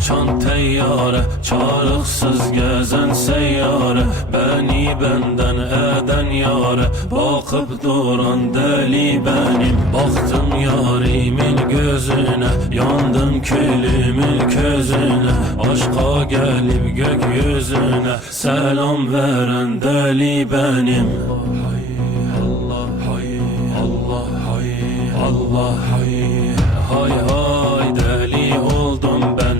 uçan teyyare, çarıksız gezen seyyare, beni benden eden yare, bakıp duran deli benim. Baktım yarimin gözüne, yandım külümün közüne, aşka gelip gökyüzüne selam veren deli benim. Allah hay, Allah hay, Allah hay.